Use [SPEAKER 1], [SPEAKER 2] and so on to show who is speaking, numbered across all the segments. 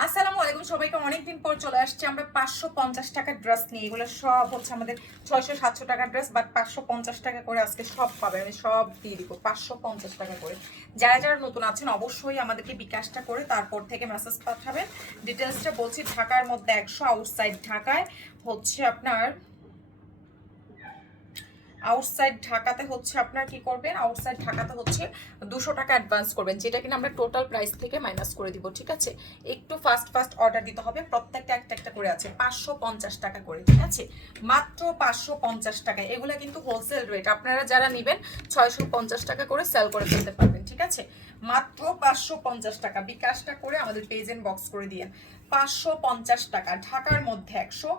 [SPEAKER 1] আসসালামু আলাইকুম, সবাইকে অনেকদিন পর চলে আসছে। আমরা পাঁচশো পঞ্চাশ টাকার ড্রেস নিয়ে, এগুলো সব হচ্ছে আমাদের ছয়শো সাতশো টাকার ড্রেস বাট পাঁচশো পঞ্চাশ টাকা করে আজকে সব পাবে। আমি সব দিয়ে দিব, পাঁচশো পঞ্চাশ টাকা করে। যারা যারা নতুন আছেন, অবশ্যই আমাদেরকে বিকাশটা করে তারপর থেকে মেসেজ পাঠাবেন। ডিটেলসটা বলছি, ঢাকার মধ্যে একশো আউটসাইড ঢাকায় হচ্ছে আপনার আউটসাইড ঢাকাতে হচ্ছে আপনার কি করবেন? আউটসাইড ঢাকাতে হচ্ছে দুশো টাকা অ্যাডভান্স করবেন, যেটা কিনা আমরা টোটাল প্রাইস থেকে মাইনাস করে দিব, ঠিক আছে? একটু ফাস্ট ফাস্ট অর্ডার দিতে হবে, প্রত্যেকটা একটা একটা করে আছে, পাঁচশো পঞ্চাশ টাকা করে, ঠিক আছে? মাত্র পাঁচশো পঞ্চাশ টাকা এগুলা কিন্তু হোলসেল রেট আপনারা যারা নেবেন ছয়শো পঞ্চাশ টাকা করে সেল করে ফেলতে পারবেন, ঠিক আছে? মাত্র পাঁচশো পঞ্চাশ টাকা, বিকাশটা করে আমাদের পেজ এন্ড বক্স করে দিয়েন পাঁচশো পঞ্চাশ টাকা। ঢাকার মধ্যে একশো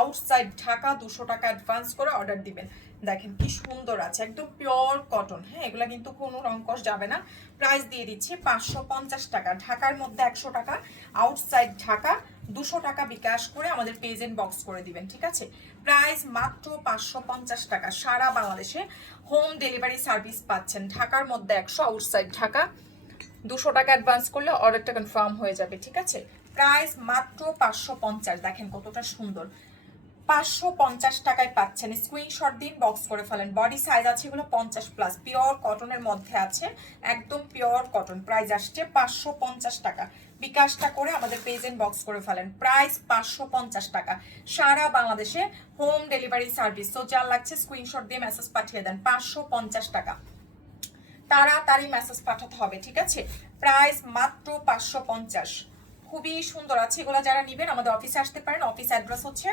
[SPEAKER 1] আউটসাইড ঢাকা দুশো টাকা অ্যাডভান্স করে অর্ডার দিবেন। দেখেন কি সুন্দর আছে, একদম পিওর কটন হ্যাঁ এগুলা কিন্তু কোনো রঙ্কশ যাবে না। প্রাইস দিয়ে দিচ্ছি পাঁচশো পঞ্চাশ টাকা। ঢাকার মধ্যে একশো টাকা আউটসাইড ঢাকা দুশো টাকা বিকাশ করে আমাদের পেজ এন্ড বক্স করে দিবেন, ঠিক আছে? প্রাইস মাত্র পাঁচশো পঞ্চাশ টাকা। সারা বাংলাদেশে হোম ডেলিভারি সার্ভিস পাচ্ছেন। ঢাকার মধ্যে একশো আউটসাইড ঢাকা দুশো টাকা অ্যাডভান্স করলে অর্ডারটা কনফার্ম হয়ে যাবে, ঠিক আছে? প্রাইস মাত্র পাঁচশো পঞ্চাশ, দেখেন কতটা সুন্দর। পাঁচশো পঞ্চাশ টাকায় পাচ্ছেন। স্ক্রিনশট দিন বক্স করে ফেলেন। বডি সাইজ আছে এগুলো পঞ্চাশ প্লাস পিওর কটনের মধ্যে আছে, একদম পিওর কটন প্রাইস আসছে পাঁচশো পঞ্চাশ টাকা। বিকাশটা করে আমাদের পেজেন্ট বক্স করে ফেলেন। প্রাইস পাঁচশো পঞ্চাশ টাকা। সারা বাংলাদেশে হোম ডেলিভারি সার্ভিস তো যা লাগছে স্ক্রিনশট দিয়ে মেসেজ পাঠিয়ে দেন। পাঁচশো পঞ্চাশ টাকা। তাড়াতাড়ি মেসেজ পাঠাতে হবে, ঠিক আছে? প্রাইস মাত্র পাঁচশো পঞ্চাশ। খুবই সুন্দর আছে, এগুলো যারা নিবেন আমাদের অফিসে আসতে পারেন। অফিস অ্যাড্রেস হচ্ছে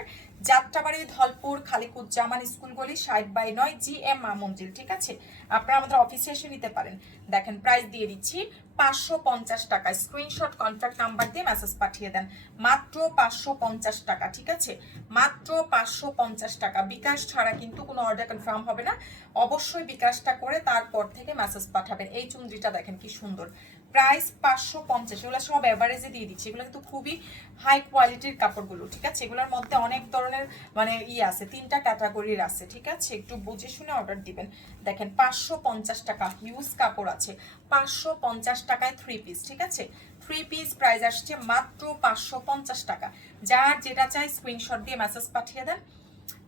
[SPEAKER 1] যাত্রাবাড়ি ধলপুর খালিকুজ্জামান স্কুল গলি, ষাট বাই নয়, জি এম মঞ্জিল ঠিক আছে? আপনারা আমাদের অফিসে এসে নিতে পারেন। দেখেন প্রাইস দিয়ে দিচ্ছি পাঁচশো পঞ্চাশ টাকা। স্ক্রিনশট কন্ট্যাক্ট নাম্বার দিয়ে মেসেজ পাঠিয়ে দেন। মাত্র পাঁচশো পঞ্চাশ টাকা, ঠিক আছে? মাত্র পাঁচশো পঞ্চাশ টাকা। বিকাশ ছাড়া কিন্তু কোনো অর্ডার কনফার্ম হবে না। অবশ্যই বিকাশটা করে তারপর থেকে মেসেজ পাঠাবেন। এই চুন্দ্রিটা দেখেন কি সুন্দর। প্রাইস পাঁচশো পঞ্চাশ। এগুলো সব অ্যাভারেজে দিয়ে দিচ্ছি। এগুলো কিন্তু খুবই হাই কোয়ালিটির কাপড়গুলো, ঠিক আছে? এগুলোর মধ্যে অনেক ধরনের মানে ই আছে, তিনটা ক্যাটাগরির আছে, ঠিক আছে? একটু বুঝে শুনে অর্ডার দিবেন। দেখেন, পাঁচশো পঞ্চাশ টাকা হিউজ কাপড় আছে। পাঁচশো পঞ্চাশ টাকায় থ্রি পিস ঠিক আছে? থ্রি পিস প্রাইস আসছে মাত্র পাঁচশো পঞ্চাশ টাকা। যার যেটা চাই স্ক্রিনশট দিয়ে মেসেজ পাঠিয়ে দেন।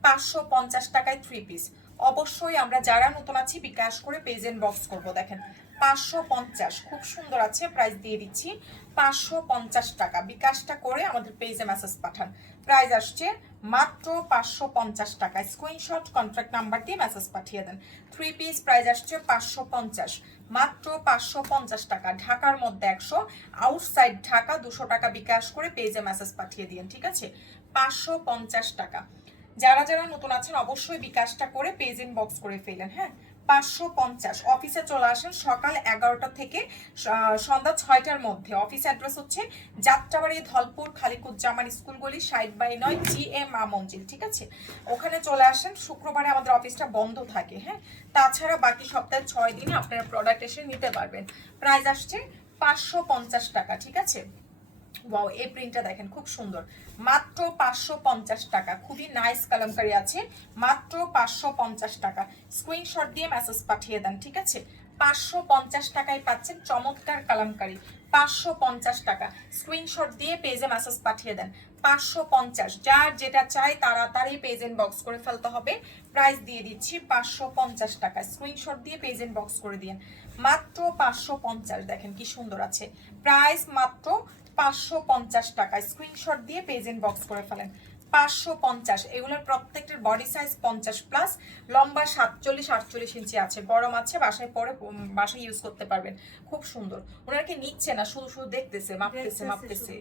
[SPEAKER 1] পাঁচশো পঞ্চাশ টাকায় থ্রি পিস অবশ্যই আমরা যারা নতুন আছি, বিকাশ করে পেজেন্ট বক্স করব, দেখেন। পাঁচশো পঞ্চাশ। খুব সুন্দর আছে প্রাইস দিয়ে দিচ্ছি। পাঁচশো পঞ্চাশ টাকা। বিকাশটা করে আমাদের পেজে মেসেজ পাঠান। প্রাইস আসছে মাত্র পাঁচশো পঞ্চাশ টাকা। স্ক্রিনশট কন্ট্রাক্ট নাম্বার দিয়ে মেসেজ পাঠিয়ে দেন। থ্রি পিস প্রাইস আসছে পাঁচশো পঞ্চাশ। মাত্র পাঁচশো পঞ্চাশ টাকা। ঢাকার মধ্যে একশো। আউটসাইড ঢাকা দুশো টাকা বিকাশ করে পেজে মেসেজ পাঠিয়ে দিন ঠিক আছে? পাঁচশো পঞ্চাশ টাকা। যারা যারা নতুন আছেন, অবশ্যই বিকাশটা করে পেজ ইন বক্স করে ফেলেন হ্যাঁ? পাঁচশো পঞ্চাশ। অফিসে চলে আসেন সকাল এগারোটা থেকে সন্ধ্যা ছয়টার মধ্যে। অফিস অ্যাড্রেস হচ্ছে যাত্রাবাড়ি ধলপুর খালিকুজ্জামান স্কুলগুলি সাইড বাই নয়, জি এম মঞ্জিল, ঠিক আছে? ওখানে চলে আসেন। শুক্রবারে আমাদের অফিসটা বন্ধ থাকে হ্যাঁ? তাছাড়া বাকি সপ্তাহে ছয় দিনে আপনারা প্রোডাক্ট এসে নিতে পারবেন। প্রাইস আসছে পাঁচশো পঞ্চাশ টাকা, ঠিক আছে? ওয়াও এই প্রিন্টটা দেখেন, খুব সুন্দর। মাত্র পাঁচশো পঞ্চাশ টাকা। খুবই নাইস কালামকারি আছে। মাত্র পাঁচশো পঞ্চাশ টাকা। স্ক্রিনশট দিয়ে মেসেজ পাঠিয়ে দেন, ঠিক আছে? পাঁচশো পঞ্চাশ টাকায় পাচ্ছেন চমৎকার কালামকারি। পাঁচশো পঞ্চাশ টাকা। স্ক্রিনশট দিয়ে পেজে মেসেজ পাঠিয়ে দেন। পাঁচশো পঞ্চাশ। যার যেটা চাই তাড়াতাড়ি পেজ বক্স করে ফেলতে হবে। প্রাইস দিয়ে দিচ্ছি পাঁচশো পঞ্চাশ টাকা। স্ক্রিনশট দিয়ে পেজ বক্স করে দিন মাত্র পাঁচশো পঞ্চাশ। দেখেন কি সুন্দর আছে। প্রাইস মাত্র পাঁচশো পঞ্চাশ টাকা। স্ক্রিনশট দিয়ে পেজ বক্স করে ফেলেন। পাঁচশো পঞ্চাশ এগুলোর প্রত্যেকটার বডি সাইজ পঞ্চাশ প্লাস লম্বা সাতচল্লিশ আটচল্লিশ ইঞ্চি আছে গরম আছে বাসায় পরে বাসায় ইউজ করতে পারবেন। খুব সুন্দর। ওনারা কি নিচ্ছে না শুধু শুধু দেখতেছে মাপতেছে মাপতেছে।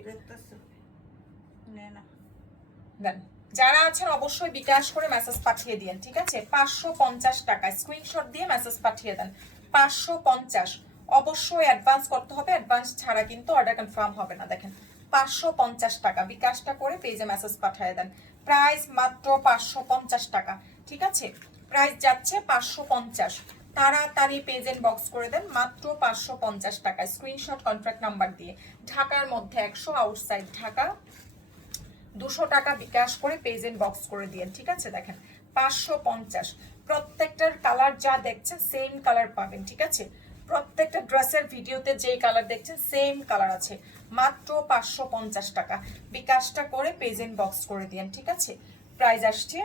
[SPEAKER 1] দেন যারা আছেন অবশ্যই বিকাশ করে মেসেজ পাঠিয়ে দিন ঠিক আছে? পাঁচশো পঞ্চাশ টাকা স্ক্রিনশট দিয়ে মেসেজ পাঠিয়ে দেন। পাঁচশো পঞ্চাশ অবশ্যই অ্যাডভান্স করতে হবে। অ্যাডভান্স ছাড়া কিন্তু অর্ডার কনফার্ম হবে না। দেখেন, পাঁচশো পঞ্চাশ টাকা। বিকাশটা করে পেজে মেসেজ পাঠিয়ে দেন। প্রাইস মাত্র পাঁচশো পঞ্চাশ টাকা। ঠিক আছে? প্রাইস যাচ্ছে পাঁচশো পঞ্চাশ। তাড়াতাড়ি পেজ বক্স করে দেন। মাত্র পাঁচশো পঞ্চাশ টাকা স্ক্রিনশট কন্ট্রাক্ট নাম্বার দিয়ে। ঢাকার মধ্যে একশো আউটসাইড ঢাকা। দুশো টাকা বিকাশ করে পেজ বক্স করে দিয়েন ঠিক আছে? দেখেন, পাঁচশো পঞ্চাশ। প্রত্যেকটার কালার যা দেখছেন সেম কালার পাবেন। ঠিক আছে? প্রত্যেকটা ড্রেসের ভিডিওতে যেই কালার দেখছেন, সেম কালার আছে। মাত্র পাঁচশো পঞ্চাশ টাকা। বিকাশটা করে পেজেন্ট বক্স করে দিয়েন, ঠিক আছে? প্রাইস আসছে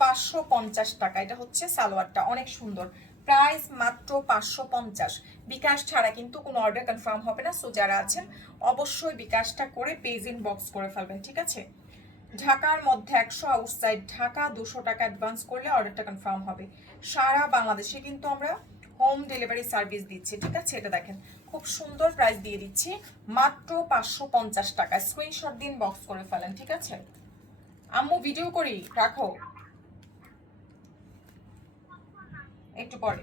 [SPEAKER 1] পাঁচশো পঞ্চাশ টাকা। এটা হচ্ছে সালোয়ারটা, অনেক সুন্দর। প্রাইস মাত্র পাঁচশো পঞ্চাশ। বিকাশ ছাড়া কিন্তু কোনো অর্ডার কনফার্ম হবে না সো যারা আছেন, অবশ্যই বিকাশটা করে পেজ ইন বক্স করে ফেলবেন, ঠিক আছে? ঢাকার মধ্যে একশো আউটসাইড ঢাকা দুশো টাকা অ্যাডভান্স করলে অর্ডারটা কনফার্ম হবে। সারা বাংলাদেশে কিন্তু আমরা হোম ডেলিভারি সার্ভিস দিচ্ছি, ঠিক আছে? এটা দেখেন, খুব সুন্দর প্রাইস দিয়ে দিচ্ছি। মাত্র পাঁচশো পঞ্চাশ টাকা। স্ক্রিনশট দিন বক্স করে ফেলেন, ঠিক আছে? আম্মু ভিডিও করি, রাখো। একটু পরে।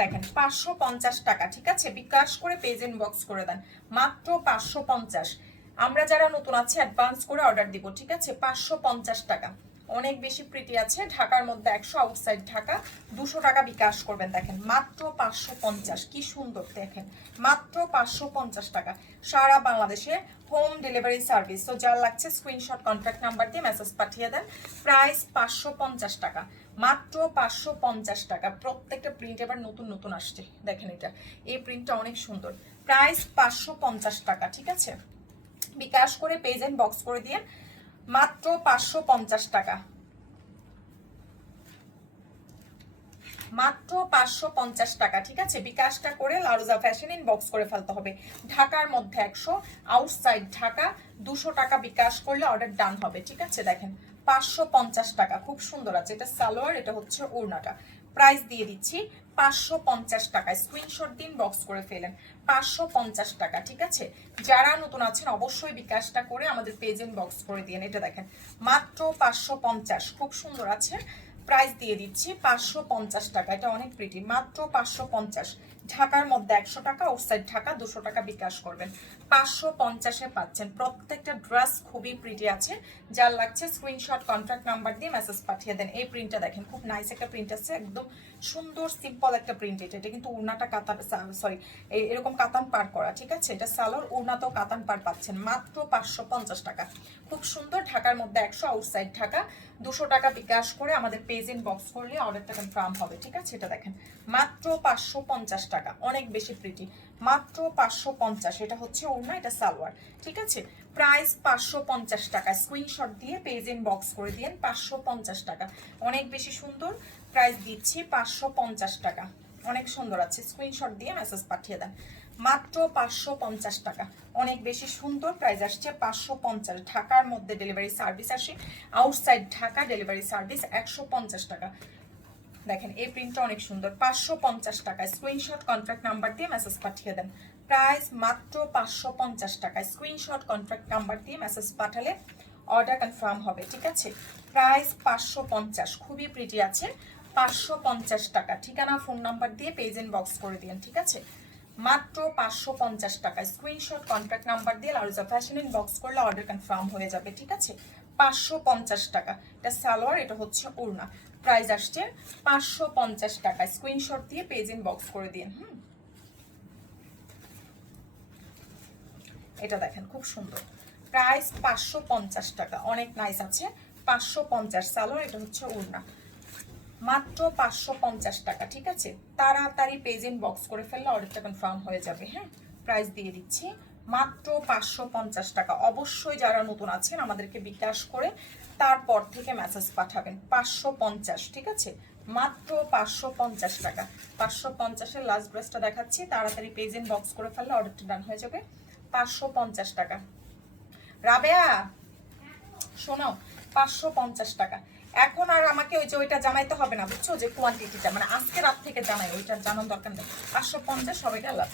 [SPEAKER 1] দেখেন, পাঁচশো পঞ্চাশ টাকা, ঠিক আছে? বিকাশ করে পেজ বক্স করে দেন। মাত্র পাঁচশো পঞ্চাশ। আমরা যারা নতুন আছে অ্যাডভান্স করে অর্ডার দিব, ঠিক আছে? পাঁচশো পঞ্চাশ টাকা। অনেক বেশি প্রিটি আছে। ঢাকার মধ্যে একশো আউটসাইড ঢাকা। দুশো টাকা বিকাশ করবেন, দেখেন। মাত্র পাঁচশো পঞ্চাশ। কি সুন্দর, দেখেন। মাত্র পাঁচশো পঞ্চাশ টাকা। সারা বাংলাদেশে হোম ডেলিভারি সার্ভিস তো যার লাগছে স্ক্রিনশট কন্ট্যাক্ট নাম্বার দিয়ে মেসেজ পাঠিয়ে দেন। প্রাইস পাঁচশো পঞ্চাশ টাকা। মাত্র পাঁচশো পঞ্চাশ টাকা। প্রত্যেকটা প্রিন্ট এবার নতুন নতুন আসছে। দেখেন এটা। এই প্রিন্টটা অনেক সুন্দর। প্রাইস পাঁচশো পঞ্চাশ টাকা, ঠিক আছে? বিকাশ করে পেজ বক্স করে দিয়ে মাত্র পাঁচশো পঞ্চাশ টাকা। মাত্র পাঁচশো পঞ্চাশ টাকা, ঠিক আছে? বিকাশটা করে লারোজা ফ্যাশন ইন বক্স করে ফেলতে হবে। ঢাকার মধ্যে একশো আউটসাইড ঢাকা, দুশো টাকা বিকাশ করলে অর্ডার ডান হবে, ঠিক আছে? দেখেন পাঁচশো পঞ্চাশ টাকা। খুব সুন্দর আছে। এটা সালোয়ার, এটা হচ্ছে ওড়নাটা। প্রাইস দিয়ে দিচ্ছি পাঁচশো পঞ্চাশ টাকা স্ক্রিনশট দিন বক্স করে ফেলেন। পাঁচশো পঞ্চাশ টাকা, ঠিক আছে? যারা নতুন আছেন, অবশ্যই বিকাশটা করে আমাদের পেজেন্ট বক্স করে দিন এটা দেখেন, মাত্র পাঁচশো পঞ্চাশ। খুব সুন্দর আছে। প্রাইস দিয়ে দিচ্ছি পাঁচশো পঞ্চাশ টাকা। এটা অনেক প্রিটি মাত্র পাঁচশো পঞ্চাশ। ঢাকার মধ্যে একশো টাকা আউটসাইড ঢাকা দুশো টাকা বিকাশ করবেন। পাঁচশো পঞ্চাশে পাচ্ছেন। প্রত্যেকটা ড্রেস খুবই প্রিটি আছে। যার লাগছে স্ক্রিনশট কন্ট্যাক্ট নাম্বার দিয়ে মেসেজ পাঠিয়ে দেন। এই প্রিন্টটা দেখেন, খুব নাইস একটা প্রিন্ট আছে। একদম সুন্দর সিম্পল একটা প্রিন্ট এটা। এটা কিন্তু উড়নাটা কাতান সরি এরকম কাতান পার করা, ঠিক আছে? এটা সালোর উড়নাতেও কাতান পার পাচ্ছেন। মাত্র পাঁচশো পঞ্চাশ টাকা। খুব সুন্দর, ঢাকার মধ্যে একশো আউটসাইড ঢাকা। দুশো টাকা বিকাশ করে আমাদের পেজ ইন বক্স করলে অর্ডারটা কনফার্ম হবে, ঠিক আছে? এটা দেখেন, মাত্র পাঁচশো পঞ্চাশ টাকা, অনেক বেশি প্রিটি মাত্র পাঁচশো পঞ্চাশ, এটা হচ্ছে ওড়না, এটা সালোয়ার, ঠিক আছে? প্রাইস পাঁচশো পঞ্চাশ টাকা স্ক্রিনশট দিয়ে পেজ ইন বক্স করে দিন পাঁচশো পঞ্চাশ টাকা। অনেক বেশি সুন্দর প্রাইস দিচ্ছি পাঁচশো পঞ্চাশ টাকা। অনেক সুন্দর আছে স্ক্রিনশট দিয়ে মেসেজ পাঠিয়ে দেন। মাত্র পাঁচশো পঞ্চাশ টাকা। অনেক বেশি সুন্দর প্রাইস আসছে, পাঁচশো পঞ্চাশ। ঢাকার মধ্যে ডেলিভারি সার্ভিস আসে আউটসাইড ঢাকা ডেলিভারি সার্ভিস একশো পঞ্চাশ টাকা। দেখেন, এই প্রিন্টটা অনেক সুন্দর, পাঁচশো পঞ্চাশ টাকা স্ক্রিনশট কন্ট্রাক্ট নাম্বার দিয়ে মেসেজ পাঠিয়ে দেন। প্রাইস মাত্র পাঁচশো পঞ্চাশ টাকা স্ক্রিনশট কন্ট্রাক্ট নাম্বার দিয়ে মেসেজ পাঠালে অর্ডার কনফার্ম হবে, ঠিক আছে? প্রাইস পাঁচশো পঞ্চাশ, খুবই প্রিটি আছে। পাঁচশো পঞ্চাশ টাকা। ঠিকানা ফোন নাম্বার দিয়ে পেজ বক্স করে দিন ঠিক আছে? মাত্র পাঁচশো পঞ্চাশ টাকা স্ক্রিনশট কন্ট্যাক্ট নাম্বার দিয়ে লারুজা ফ্যাশন ইন বক্স করলে অর্ডার কনফার্ম হয়ে যাবে, ঠিক আছে? পাঁচশো পঞ্চাশ টাকা। এটা সালোয়ার, এটা হচ্ছে ওড়না। প্রাইস আসছে পাঁচশো পঞ্চাশ টাকা স্ক্রিনশট দিয়ে পেজ ইন বক্স করে দিন, হুম? এটা দেখেন, খুব সুন্দর। প্রাইস পাঁচশো পঞ্চাশ টাকা। অনেক নাইস আছে। পাঁচশো পঞ্চাশ সালোয়ার, এটা হচ্ছে ওড়না। মাত্র পাঁচশো পঞ্চাশ টাকা, ঠিক আছে? তাড়াতাড়ি পেজ ইন বক্স করে ফেললে অর্ডারটা কনফার্ম হয়ে যাবে হ্যাঁ? প্রাইস দিয়ে দিচ্ছি। মাত্র পাঁচশো পঞ্চাশ টাকা। অবশ্যই যারা নতুন আছেন, আমাদেরকে বিকাশ করে তারপর থেকে মেসেজ পাঠাবেন। পাঁচশো পঞ্চাশ, ঠিক আছে? মাত্র পাঁচশো পঞ্চাশ টাকা। পাঁচশো পঞ্চাশের লাস্ট ব্রেসটা দেখাচ্ছি। তাড়াতাড়ি পেজ ইন বক্স করে ফেললে অর্ডারটা ডান হয়ে যাবে। পাঁচশো পঞ্চাশ টাকা। রাবেয়া, শোনো, পাঁচশো পঞ্চাশ টাকা। এখন আর আমাকে ওই যে ওইটা জানাইতে হবে না, বুঝছ? যে কোয়ান্টিটিটা মানে আজকে রাত থেকে জানাই ওইটা জানার দরকার নেই। পাঁচশো পঞ্চাশ সবাইটা আল্লাহ